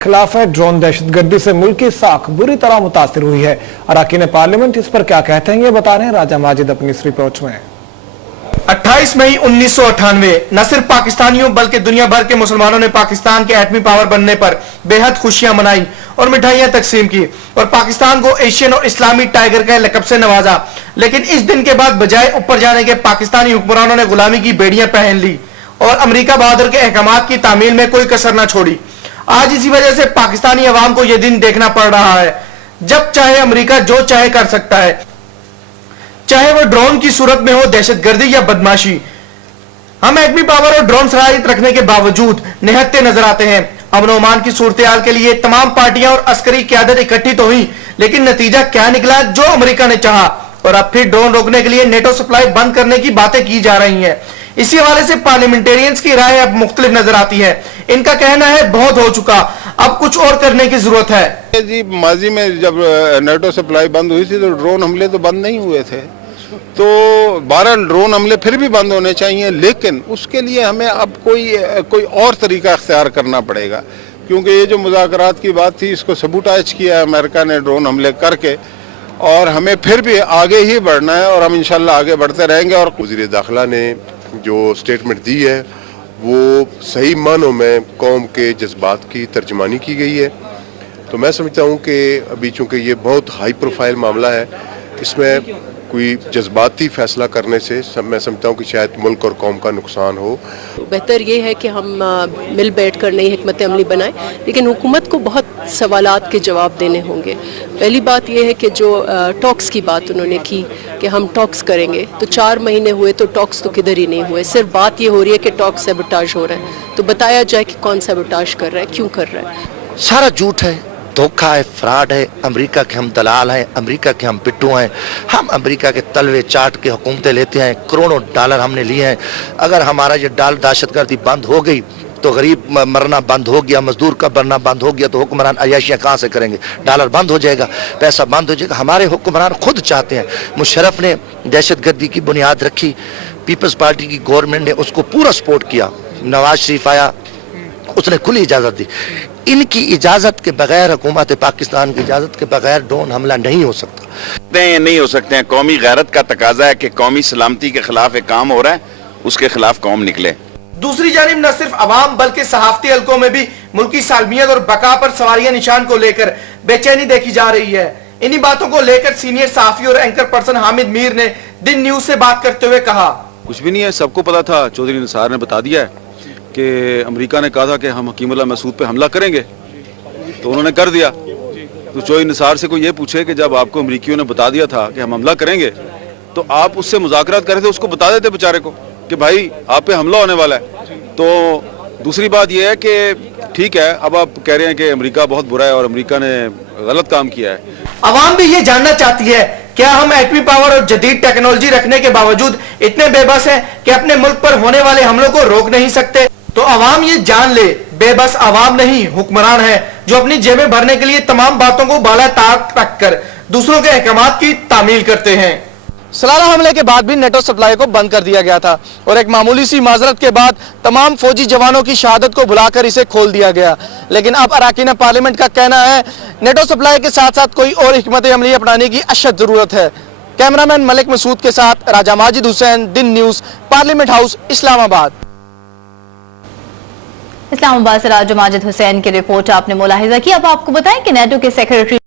खिलाफ है। ड्रोन दहशतगर्दी से मुल्क की साख बुरी तरह मुतासिर हुई है। अरकान पार्लियामेंट इस पर क्या कहते हैं ये बता रहे हैं राजा माजिद अपनी इस रिपोर्ट में। 28 मई 1998 न सिर्फ पाकिस्तानियों बल्कि दुनिया भर के मुसलमानों ने पाकिस्तान के एटमी पावर बनने पर बेहद खुशियां मनाई और मिठाइयां तकसीम की और पाकिस्तान को एशियन और इस्लामी टाइगर के लक़ब से नवाजा। लेकिन इस दिन के बाद बजाय ऊपर जाने के पाकिस्तानी हुक्मरानों ने गुलामी की बेड़ियां पहन ली और अमेरिका बहादुर के अहकामात की तामील में कोई कसर न छोड़ी। आज इसी वजह से पाकिस्तानी अवाम को यह दिन देखना पड़ रहा है जब चाहे अमेरिका जो चाहे कर सकता है, चाहे वो ड्रोन की सूरत में हो, दहशतगर्दी या बदमाशी। हम एटमी पावर और ड्रोन सलाहियत रखने के बावजूद निहत्ते नजर आते हैं। अमन ओमान की सूरत हाल के लिए तमाम पार्टियां और अस्करी क़यादत इकट्ठी तो हुई, लेकिन नतीजा क्या निकला? जो अमेरिका ने चाहा और अब फिर ड्रोन रोकने के लिए नेटो सप्लाई बंद करने की बातें की जा रही हैं। इसी हवाले से पार्लियामेंटेरियंस की राय अब मुख्तलिफ नजर आती है। इनका कहना है बहुत हो चुका, अब कुछ और करने की जरूरत है। जी, माजी में जब नेटो सप्लाई बंद हुई थी तो ड्रोन हमले तो बंद नहीं हुए थे, तो 12 ड्रोन हमले फिर भी बंद होने चाहिए, लेकिन उसके लिए हमें अब कोई और तरीका इख्तियार करना पड़ेगा, क्योंकि ये जो मुज़ाकरात की बात थी इसको सबूटाइज किया है अमेरिका ने ड्रोन हमले करके, और हमें फिर भी आगे ही बढ़ना है और हम इंशाल्लाह आगे बढ़ते रहेंगे। और वज़ीर दाखिला ने जो स्टेटमेंट दी है वो सही मानों में कौम के जज्बात की तर्जमानी की गई है। तो मैं समझता हूँ कि अभी चूँकि ये बहुत हाई प्रोफाइल मामला है, इसमें कोई जज्बाती फैसला करने से मैं समझता हूँ कि शायद मुल्क और कौम का नुकसान हो। बेहतर ये है कि हम मिल बैठ कर नई हिकमत अमली बनाएं, लेकिन हुकूमत को बहुत सवालात के जवाब देने होंगे। पहली बात यह है कि जो टॉक्स की बात उन्होंने की कि हम टॉक्स करेंगे, तो 4 महीने हुए तो टॉक्स तो किधर ही नहीं हुए। सिर्फ बात ये हो रही है कि टॉक्स सैबोटाज हो रहा है, तो बताया जाए कि कौन सैबोटाज कर रहा है, क्यों कर रहा है। सारा झूठ है, धोखा है, फ्रॉड है। अमेरिका के हम दलाल हैं, अमेरिका के हम पिट्टू हैं। हम अमेरिका के तलवे चाट के हुकूमतें लेते हैं, करोड़ों डॉलर हमने लिए हैं। अगर हमारा ये दहशतगर्दी बंद हो गई तो गरीब मरना बंद हो गया, मजदूर का मरना बंद हो गया, तो हुक्मरान अयाशियाँ कहाँ से करेंगे? डॉलर बंद हो जाएगा, पैसा बंद हो जाएगा। हमारे हुक्मरान खुद चाहते हैं। मुशर्रफ ने दहशतगर्दी की बुनियाद रखी, पीपल्स पार्टी की गवर्नमेंट ने उसको पूरा सपोर्ट किया। नवाज शरीफ आया, उसने खुली इजाज़त दी। इनकी इजाज़त के बगैर, हुकूमत पाकिस्तान की इजाज़त के बगैर ड्रोन हमला नहीं हो सकता। नहीं हो सकते हैं। कौमी गैरत का तकाजा है कि कौमी सलामती के खिलाफ एक काम हो रहा है, उसके खिलाफ कौम निकले। दूसरी जानिब न सिर्फ अवाम बल्कि सहाफती हलकों में भी मुल्की सालमियत और बका पर सवारियां निशान को लेकर बेचैनी देखी जा रही है। इन्हीं बातों को लेकर सीनियर सहाफी और एंकर पर्सन हामिद मीर ने दिन न्यूज से बात करते हुए कहा, कुछ भी नहीं है, सबको पता था। चौधरी निसार ने बता दिया है कि अमेरिका ने कहा था कि हम हकीमुल्लाह मसूद पे हमला करेंगे, तो उन्होंने कर दिया। तो चौधरी निसार से कोई ये पूछे कि जब आपको अमेरिकियों ने बता दिया था कि हम हमला करेंगे, तो आप उससे मुज़ाकरात कर रहे थे, उसको बता देते बेचारे को कि भाई आप पे हमला होने वाला है। तो दूसरी बात यह है कि ठीक है, अब आप कह रहे हैं कि अमेरिका बहुत बुरा है और अमेरिका ने गलत काम किया है। अवाम भी ये जानना चाहती है, क्या हम एटमी पावर और जदीद टेक्नोलॉजी रखने के बावजूद इतने बेबस हैं कि अपने मुल्क पर होने वाले हमलों को रोक नहीं सकते? तो अवाम ये जान ले, बेबस अवाम नहीं हुक्मरान है, जो अपनी जेबें भरने के लिए तमाम बातों को बाला ताक रखकर दूसरों के अहकामात की तामील करते हैं। सलाला हमले के बाद भी नेटो सप्लाई को बंद कर दिया गया था और एक मामूली सी माजरत के बाद तमाम फौजी जवानों की शहादत को भुलाकर इसे खोल दिया गया। लेकिन अब अरकान पार्लियामेंट का कहना है नेटो सप्लाई के साथ साथ कोई और हिकमत अमली अपनाने की अशद जरूरत है। कैमरामैन मलिक मसूद के साथ राजा माजिद हुसैन, दिन news, parliament house, Islamabad. Islamabad से राजा माजिद हुसैन की रिपोर्ट आपने मुलाहिजा की। अब आपको बताएं कि नेटो के सेक्रेटरी